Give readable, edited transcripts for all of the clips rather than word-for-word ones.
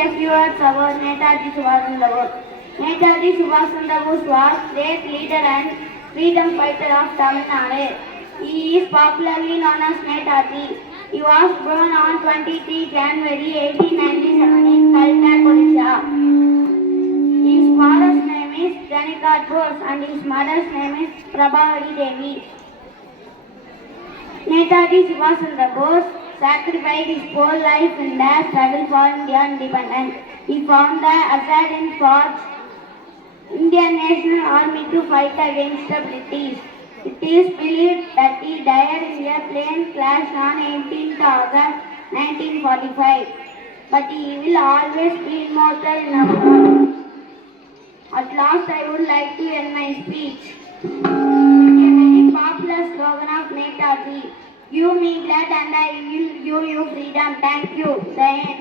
a few words about Netaji Subhash Chandra Bose. Netaji Subhash Chandra Bose was great leader and freedom fighter of Tamil Nadu. He is popularly known as Netaji. He was born on 23 January 1897 in Kalika, Odisha. His father's name is Janikant Bose and his mother's name is Prabhavati Devi. Netaji Subhash Chandra Bose sacrificed his whole life in the struggle for Indian independence. He formed the Azad Force, Indian National Army to fight against the British. It is believed that he died in a plane crash on 18th August 1945. But he will always be immortal in our hearts. At last, I would like to end my speech. A very popular slogan of Netaji. Give me blood and I will give you freedom. Thank you. The end.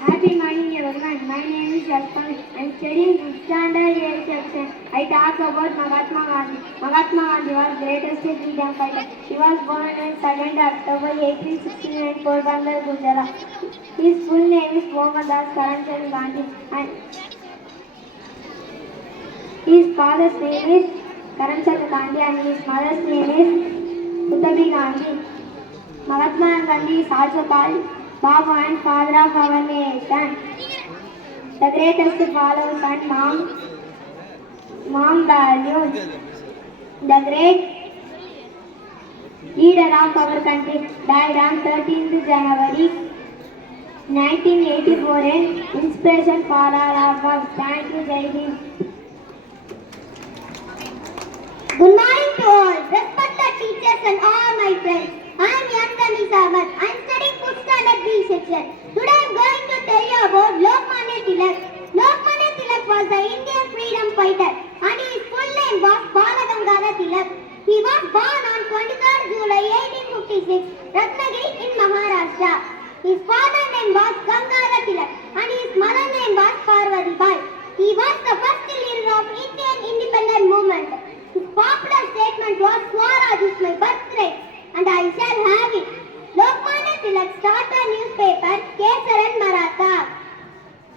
Happy morning everyone. My name is Yaspan. I am studying standard 8 section. I talk about Mahatma Gandhi. Mahatma Gandhi was greatest freedom fighter. He was born on 2nd October 1869 Porbandar, Gujarat. His full name is Mohandas Karamchand Gandhi and his father's name is Karamchand Gandhi and his mother's name is Uttabi Gandhi. Mahatma Gandhi is also called Baba and father of our nation. The greatest followers and mom values. The great leader of our country died on 13th January 1984 and inspiration for all of us. Thank you, Jai Hind. Good morning to all, respected teachers and all my friends. I am Yantani Sagar. I am studying 5th standard B section. Today I am going to tell you about Lokmanya Tilak. Lokmanya Tilak was the Indian freedom fighter and his full name was Balagangadhar Tilak. He was born on 23rd July 1856, Ratnagiri in Maharashtra. His father's name was Gangadhar Tilak and his mother's name was Parvati Bai. He was the first leader of Indian independent movement. His popular statement was Swaraj is my birthright and I shall have it. Lokmanya Tilak started a newspaper, Kesar and Maratha.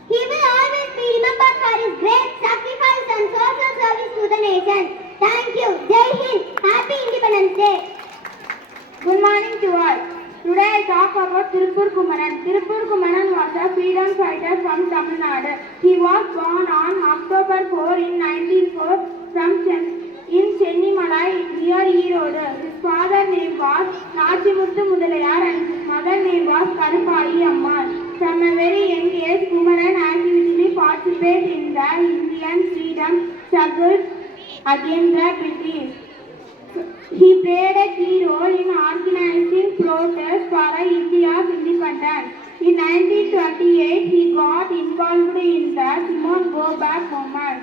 He will always be remembered for his great sacrifice and social service to the nation. Thank you. Jai Hind. Happy Independence Day. Good morning to all. Today I talk about Tirupur Kumaran. Tirupur Kumaran was a freedom fighter from Tamil Nadu. He was born on October 4 in 1904 in Chennimalai near Erode. His father's name was Nachimuthu Mudalayar and his mother's name was Karupai Ammal. From a very young age, Kumaran actively participated in the Indian freedom struggle against the British. He played a key role in organizing protests for India's independence. In 1928, he got involved in the Simon Go Back movement.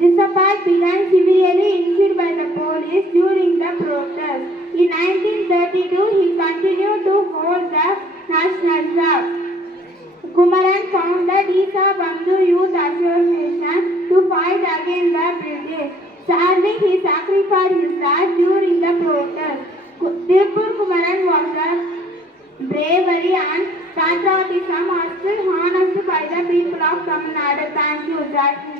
This attack began severely injured by the police during the protest. In 1932, he continued to hold the national flag. Kumaran founded Isa Bandhu Youth Association to fight against the British. Sadly, he sacrificed his life during the protest. Tirupur Kumaran was a bravery and patriotism are still honored by the people of Tamil Nadu. Thank you, Jai Hind.